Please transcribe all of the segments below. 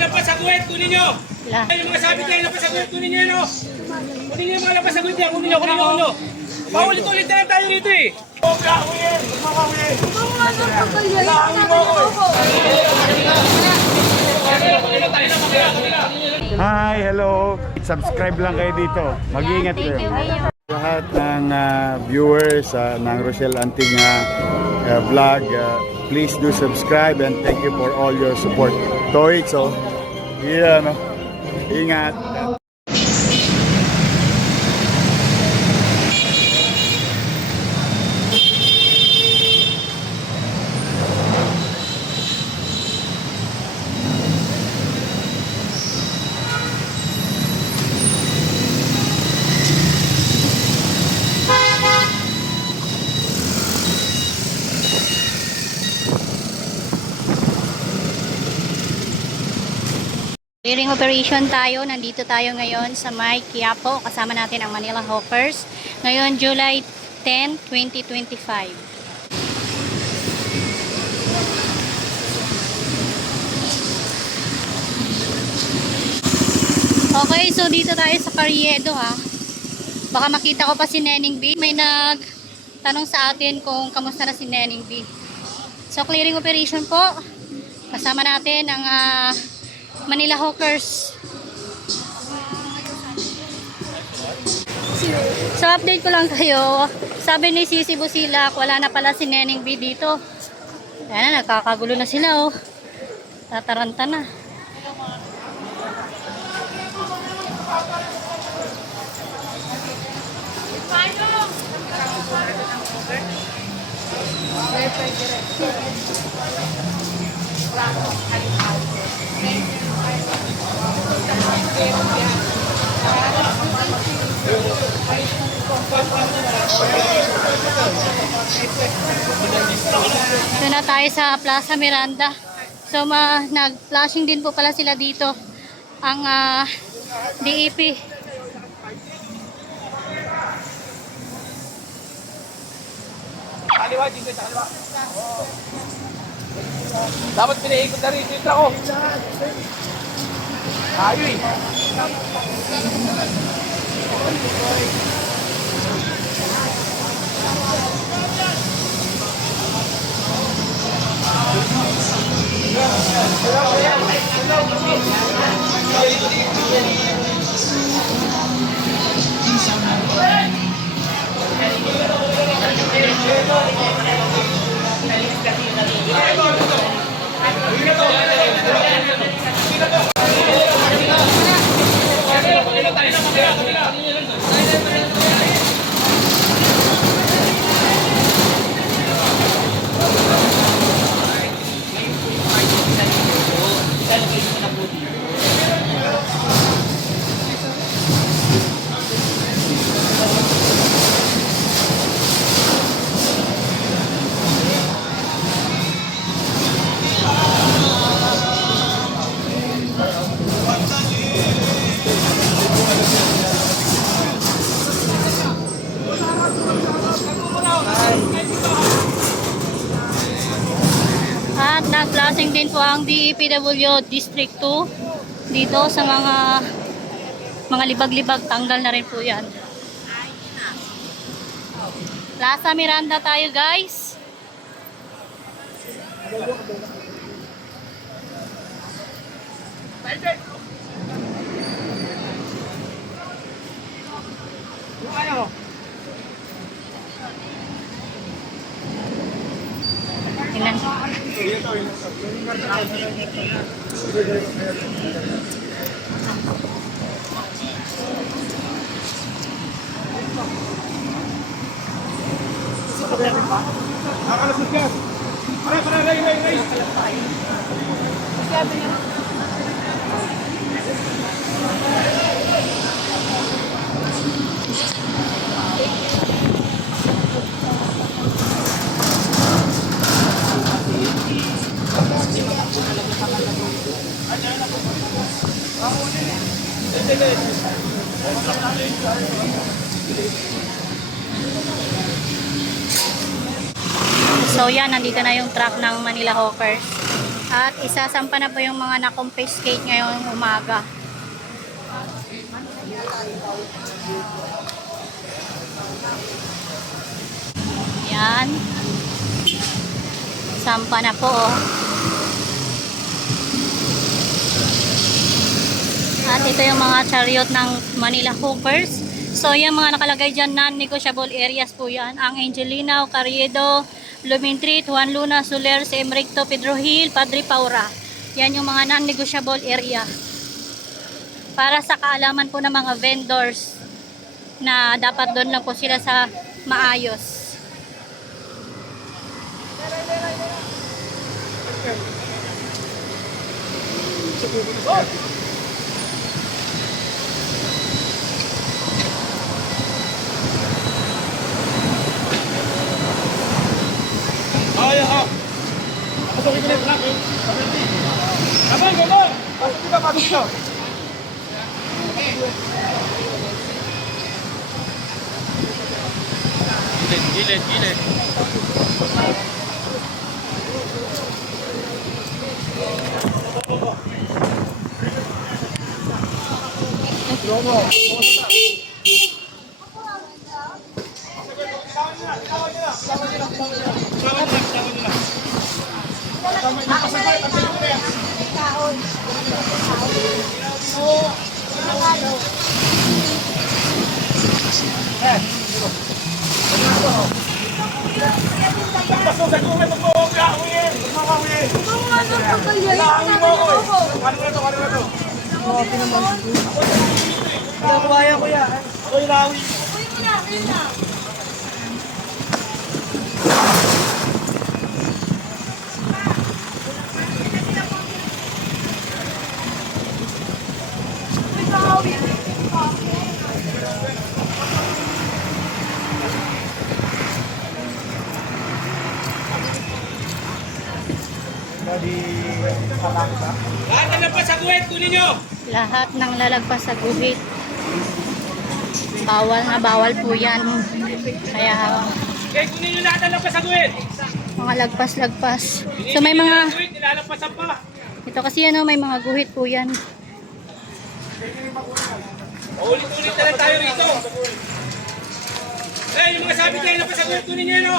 lapas sa guwet, kunin nyo. Yung mga sabi kayo, lapas sa guwet, kunin nyo yun, oh. Kunin nyo yung mga lapas sa guwet yan, kunin nyo. Paulit-ulit na lang tayo dito eh. Hi, hello. Subscribe lang kayo dito. Mag-iingat kayo. Lahat ng viewers ng Rochelle Antig vlog, please do subscribe and thank you for all your support. Toits, oh. Yeah, no. Ingat. Clearing operation tayo. Nandito tayo ngayon sa May Quiapo. Kasama natin ang Manila Hawkers. Ngayon, July 10, 2025. Okay, so dito tayo sa Carriedo ha. Baka makita ko pa si Neneng B. May nagtanong sa atin kung kamusta na si Neneng B. So, clearing operation po. Kasama natin ang Manila Hawkers. So update ko lang kayo. Sabi ni Sisi Busilak, wala na pala si Neneng B dito. Ayan na, nagkakagulo na sila oh. Tataranta na. Ito na tayo sa Plaza Miranda. So nag-flashing din po pala sila dito ang DEP. Kaliwa, dito sa kaliwa. Dapat pinaikot na rin dito ako. Tayo eh. At nag-flashing din po ang DEPW District 2 dito sa mga libag-libag. Tanggal na rin po yan. Plaza Miranda tayo guys. Tingnan. So yan, nandito na yung truck ng Manila Hawkers. At isasampa na po yung mga na-confiscate ngayong umaga. Yan. Sampa na po, oh. At ito yung mga chariot ng Manila Hookers. So, yung mga nakalagay dyan, non-negotiable areas po yan. Ang Angelina, Carriedo, Blooming Treat, Juan Luna, Soler, Siem Recto, Pedro Hill, Padre Paura. Yan yung mga non-negotiable area. Para sa kaalaman po ng mga vendors na dapat doon lang po sila sa maayos. Ay, ako. Pasok ito na yung truck. Abang, gano'n. Pasok ito, pasok ito. Gilid. Pasok sa kuwan, magmawawin. Lahangin mo ako eh. Ano na to? Kaya kuya. Ako yung lahangin. Lahat na lang pa sa guhit, kunin nyo! Lahat ng lalagpas sa guhit. Bawal na bawal po yan. Kaya Okay, kunin nyo lahat na lang pa sa guhit! mga lagpas-lagpas. So may mga, Guhit, nilalampasan pa! ito kasi ano, may mga guhit po yan. Ulit-ulit na lang tayo rito! Eh, yung mga sabi kayo lapas sa guhit, kunin nyo yun o!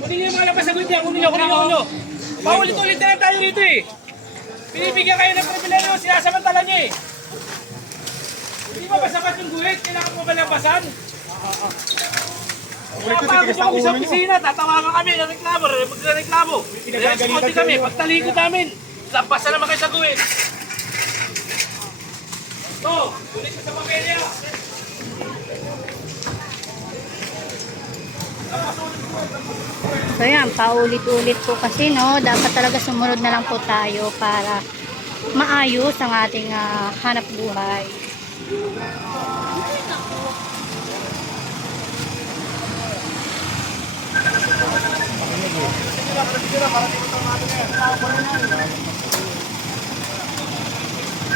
Kunin nyo yung mga lapas sa guhit yan, kunin nyo! Paulit-ulit na lang tayo rito eh! Pinibigyan kayo ng pribilero, sinasamantala niya eh! Hindi ba sapat yung guhit? Kailangan mo ba labasan? Napagod ako sa opisina, tatawagan kami ng reklamo, magreklamo. Responde kami, pagtalikod namin, labasan naman kayo sa guhit. Ito, ulit mo sa papelya. So yan, paulit-ulit po kasi no, dapat talaga sumunod na lang po tayo para maayos ang ating hanap buhay.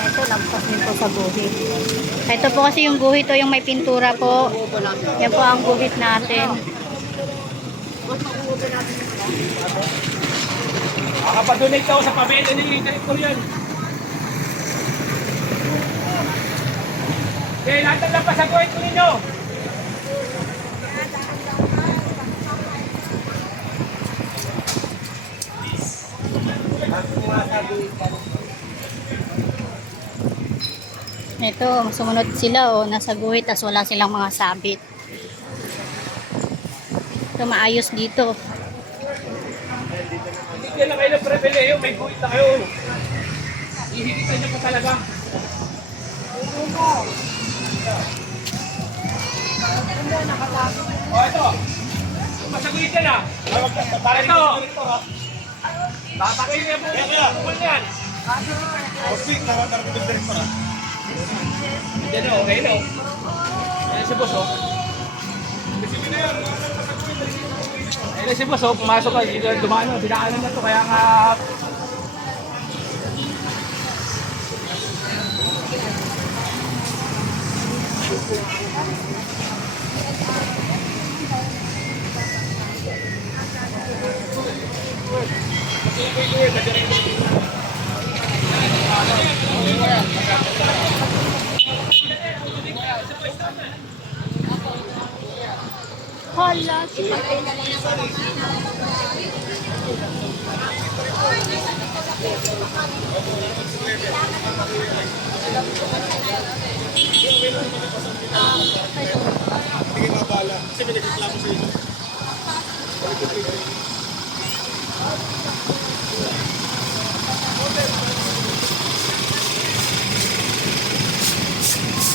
Ito, lampas din po sa guhit. Ito po kasi yung guhit o yung may pintura po. Yan po ang guhit natin. Makapadonate ako sa pabenta ni Director yan. Okay, lahat ng lapas sa guhit ko ninyo. Ito, sumunod sila o nasa guhit tas wala silang mga sabit. Ito, maayos dito. Hindi na kayo ng pribileo, may guhit na kayo. Ihigitan niyo pa talaga. O, ito. Masagulit yan ah. Ito. Tatakin niya po. Bukol yan. Yan o, okay no. Yan si boss o. Yan si boss o, pumasok ka dito, dumaan o, dinaanan na to, kaya nga... Kasi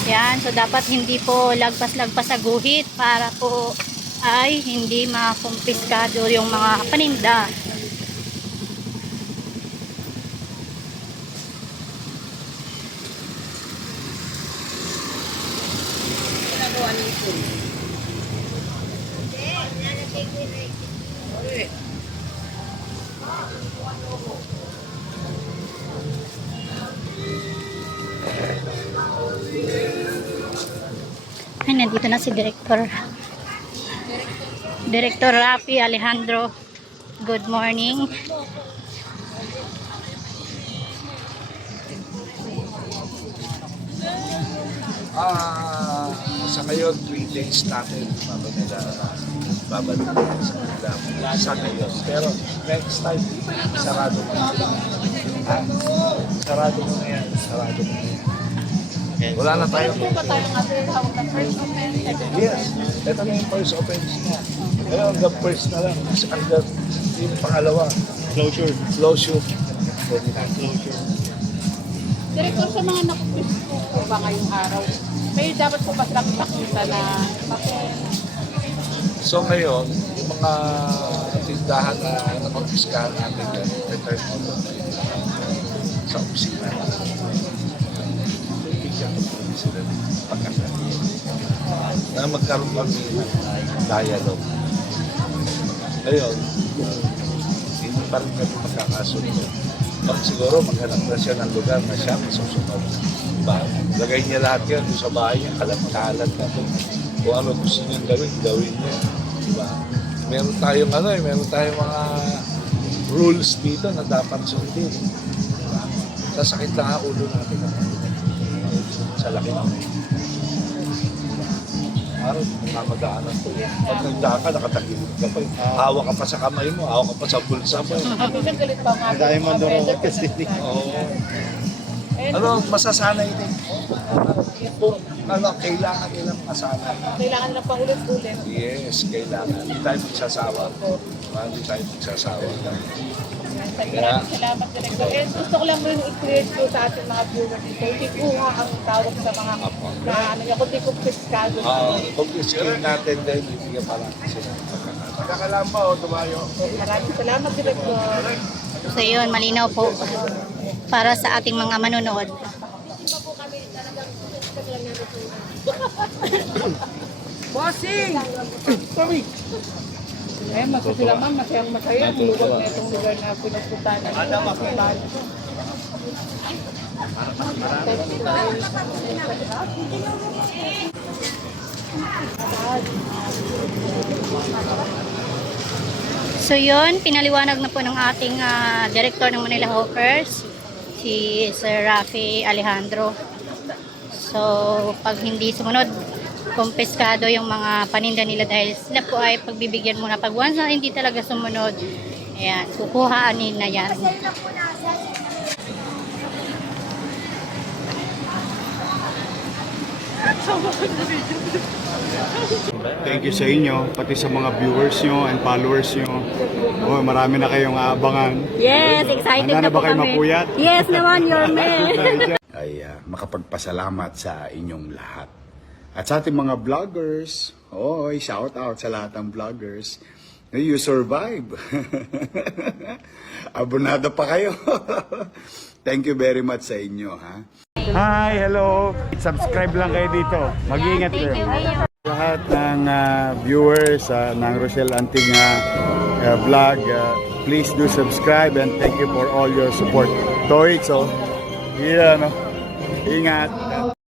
Yan, so dapat hindi po lagpas-lagpas sa guhit para po ay hindi makumpiskado yung mga paninda. Ay, nandito na si Director Rafi Alejandro. Good morning. Sa ngayon, 3 days natin babalik sa kanila sa ngayon. Pero next time, sarado mo na. Sarado mo na yan. Sarado mo na yan. Wala na tayo. Yes. Ito na yung first offense niya. Ngayon, hanggang first na lang. Hanggang yung pangalawa. Closure. Closure. Pwede na. Closure. Direktor, sa mga nakupis po ba ngayong araw, may dapat po ba silang pakita na papel? So ngayon, yung mga tindahan na nakonfiskahan natin yan, return order na yun sa opisina. Bigyan ko po sila ng pagkakali. Na magkaroon kami ng dialogue. Ngayon, hindi pa rin kami magkakasunod. Pag siguro maghanap na siya ng lugar na siya masusunod. Diba? Lagay niya lahat yan sa bahay niya, kalat-kalat na po. Kung ano gusto niyang gawin niya. Diba? Meron tayong mga rules dito na dapat sundin. Diba? Sasakit lang ang ulo natin sa laki namin. Araw, mamadaanan ko. Pag nagdaan ka, nakatagilid ka pa. Hawak ka pa sa kamay mo, hawak ka pa sa bulsa mo. Galit pa nga. Dahil mandoro kasi. Oo. Ano, masasanay din. Kung ano, kailangan nilang masanay. Kailangan na pang ulit-ulit. Yes, kailangan. Hindi tayo magsasawa. Hindi tayo magsasawa. Maraming salamat, Direktor. And gusto ko lang rin i-create po sa ating mga viewers dito. Hindi kuha ang tawag sa mga na ano niya, kundi kumpiskado. Pag-screen natin din, ibigyan pa lang sila. Nagkakalamba o tumayo? Maraming salamat, Direktor. So yun, malinaw po para sa ating mga manonood. Bossing! Sorry! Eh, masasila ma'am, masayang masaya ang luwag na itong lugar na pinupuntahan natin. So yun, pinaliwanag na po ng ating director ng Manila Hawkers, si Sir Rafi Alejandro. So pag hindi sumunod, kumpiskado yung mga paninda nila dahil sila po ay pagbibigyan muna. Pag once na hindi talaga sumunod, ayan, kukuhaanin na yan. Thank you sa inyo, pati sa mga viewers nyo and followers nyo. Oh, marami na kayong aabangan. Yes, excited Handa na na ba po kayo kami. mapuyat? Yes naman, your man. Ay makapagpasalamat sa inyong lahat. At sa ating mga vloggers, shout out sa lahat ng vloggers. You survive. Abonado pa kayo. Thank you very much sa inyo, ha? Hi, hello. Subscribe lang kayo dito. Mag-iingat kayo. Lahat ng viewers ng Rochelle Anting vlog, please do subscribe and thank you for all your support. Toy, so, ingat.